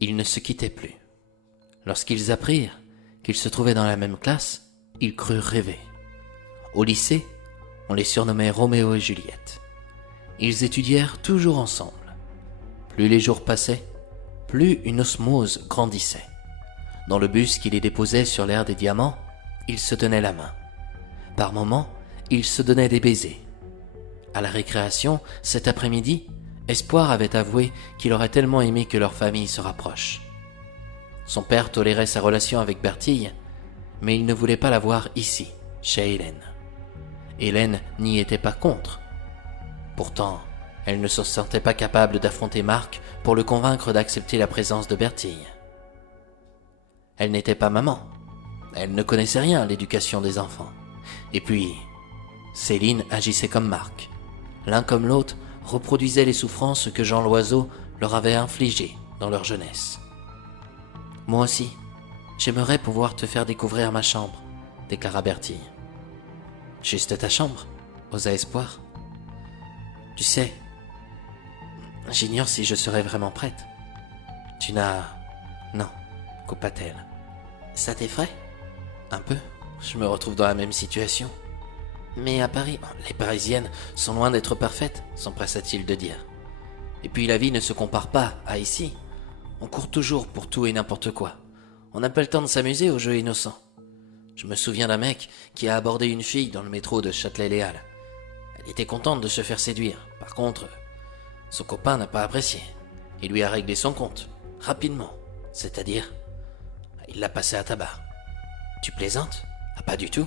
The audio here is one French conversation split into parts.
Ils ne se quittaient plus. Lorsqu'ils apprirent qu'ils se trouvaient dans la même classe, ils crurent rêver. Au lycée, on les surnommait Roméo et Juliette. Ils étudièrent toujours ensemble. Plus les jours passaient, plus une osmose grandissait. Dans le bus qui les déposait sur l'aire des Diamants, ils se tenaient la main. Par moments, ils se donnaient des baisers. À la récréation, cet après-midi, Espoir avait avoué qu'il aurait tellement aimé que leur famille se rapproche. Son père tolérait sa relation avec Bertille, mais il ne voulait pas la voir ici, chez Hélène. Hélène n'y était pas contre. Pourtant, elle ne se sentait pas capable d'affronter Marc pour le convaincre d'accepter la présence de Bertille. Elle n'était pas maman. Elle ne connaissait rien à l'éducation des enfants. Et puis, Céline agissait comme Marc. L'un comme l'autre reproduisaient les souffrances que Jean Loiseau leur avait infligées dans leur jeunesse. « Moi aussi, j'aimerais pouvoir te faire découvrir ma chambre, » déclara Bertille. « Juste ta chambre ?» osa Espoir. « Tu sais, j'ignore si je serai vraiment prête. »« Tu n'as... Non, coupa-t-elle. »« Ça t'effraie ?»« Un peu, je me retrouve dans la même situation. »« Mais à Paris, les Parisiennes sont loin d'être parfaites, s'empressa-t-il de dire. Et puis la vie ne se compare pas à ici. On court toujours pour tout et n'importe quoi. On n'a pas le temps de s'amuser aux jeux innocents. Je me souviens d'un mec qui a abordé une fille dans le métro de Châtelet-Les Halles. Elle était contente de se faire séduire. Par contre, son copain n'a pas apprécié. Il lui a réglé son compte, rapidement. C'est-à-dire, il l'a passé à tabac. Tu plaisantes ? Ah, pas du tout.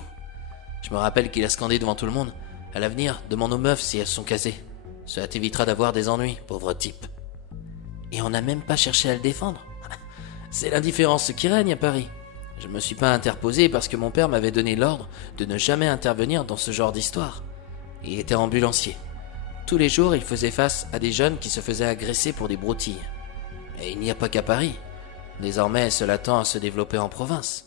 Je me rappelle qu'il a scandé devant tout le monde. À l'avenir, demande aux meufs si elles sont casées. Cela t'évitera d'avoir des ennuis, pauvre type. Et on n'a même pas cherché à le défendre. C'est l'indifférence qui règne à Paris. Je ne me suis pas interposé parce que mon père m'avait donné l'ordre de ne jamais intervenir dans ce genre d'histoire. Il était ambulancier. Tous les jours, il faisait face à des jeunes qui se faisaient agresser pour des broutilles. Et il n'y a pas qu'à Paris. Désormais, cela tend à se développer en province.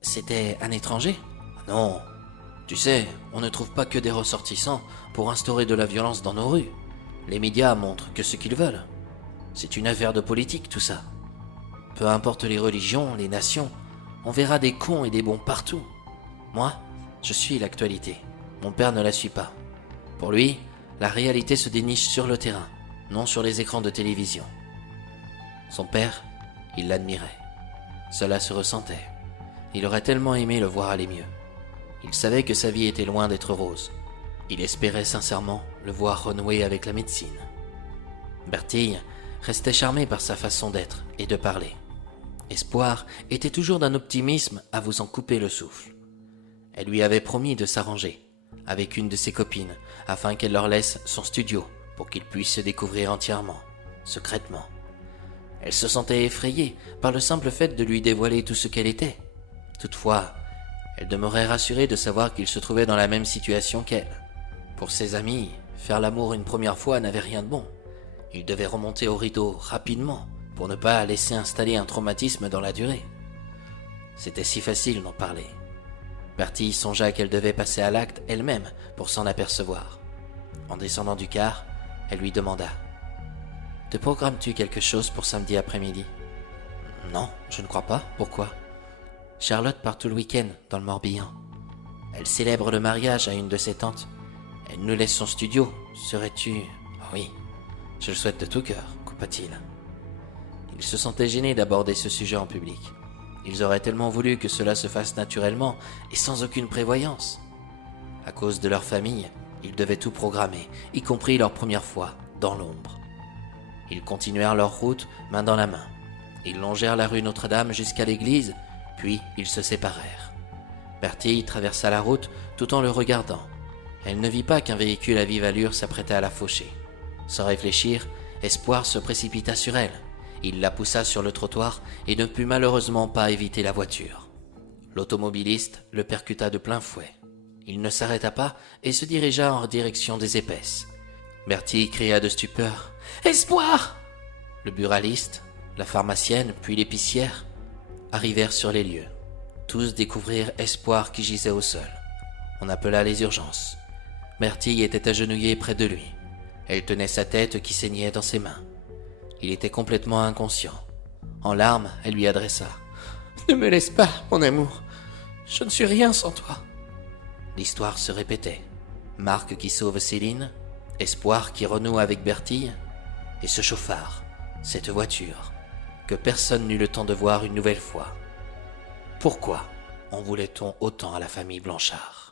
C'était un étranger ? Non. Tu sais, on ne trouve pas que des ressortissants pour instaurer de la violence dans nos rues. Les médias montrent que ce qu'ils veulent. C'est une affaire de politique, tout ça. Peu importe les religions, les nations, on verra des cons et des bons partout. Moi, je suis l'actualité. Mon père ne la suit pas. Pour lui, la réalité se déniche sur le terrain, non sur les écrans de télévision. Son père, il l'admirait. Cela se ressentait. Il aurait tellement aimé le voir aller mieux. Il savait que sa vie était loin d'être rose. Il espérait sincèrement le voir renouer avec la médecine. Bertille restait charmé par sa façon d'être et de parler. Espoir était toujours d'un optimisme à vous en couper le souffle. Elle lui avait promis de s'arranger avec une de ses copines afin qu'elle leur laisse son studio pour qu'ils puissent se découvrir entièrement, secrètement. Elle se sentait effrayée par le simple fait de lui dévoiler tout ce qu'elle était. Toutefois, elle demeurait rassurée de savoir qu'il se trouvait dans la même situation qu'elle. Pour ses amis, faire l'amour une première fois n'avait rien de bon. Il devait remonter au rideau rapidement pour ne pas laisser installer un traumatisme dans la durée. C'était si facile d'en parler. Bertille songea qu'elle devait passer à l'acte elle-même pour s'en apercevoir. En descendant du car, elle lui demanda « Te programmes-tu quelque chose pour samedi après-midi ?»« Non, je ne crois pas. Pourquoi ?» Charlotte part tout le week-end dans le Morbihan. Elle célèbre le mariage à une de ses tantes. Elle nous laisse son studio. Serais-tu... Oh oui, je le souhaite de tout cœur, coupa-t-il. Il se sentait gêné d'aborder ce sujet en public. Ils auraient tellement voulu que cela se fasse naturellement et sans aucune prévoyance. À cause de leur famille, ils devaient tout programmer, y compris leur première fois, dans l'ombre. Ils continuèrent leur route, main dans la main. Ils longèrent la rue Notre-Dame jusqu'à l'église, puis ils se séparèrent. Bertille traversa la route tout en le regardant. Elle ne vit pas qu'un véhicule à vive allure s'apprêtait à la faucher. Sans réfléchir, Espoir se précipita sur elle. Il la poussa sur le trottoir et ne put malheureusement pas éviter la voiture. L'automobiliste le percuta de plein fouet. Il ne s'arrêta pas et se dirigea en direction des épaisses. Bertille cria de stupeur « Espoir !» Le buraliste, la pharmacienne puis l'épicière arrivèrent sur les lieux. Tous découvrirent Espoir qui gisait au sol. On appela les urgences. Bertille était agenouillée près de lui. Elle tenait sa tête qui saignait dans ses mains. Il était complètement inconscient. En larmes, elle lui adressa: « Ne me laisse pas, mon amour. Je ne suis rien sans toi. » L'histoire se répétait. Marc qui sauve Céline, Espoir qui renoue avec Bertille, et ce chauffard, cette voiture, que personne n'eut le temps de voir une nouvelle fois. Pourquoi en voulait-on autant à la famille Blanchard ?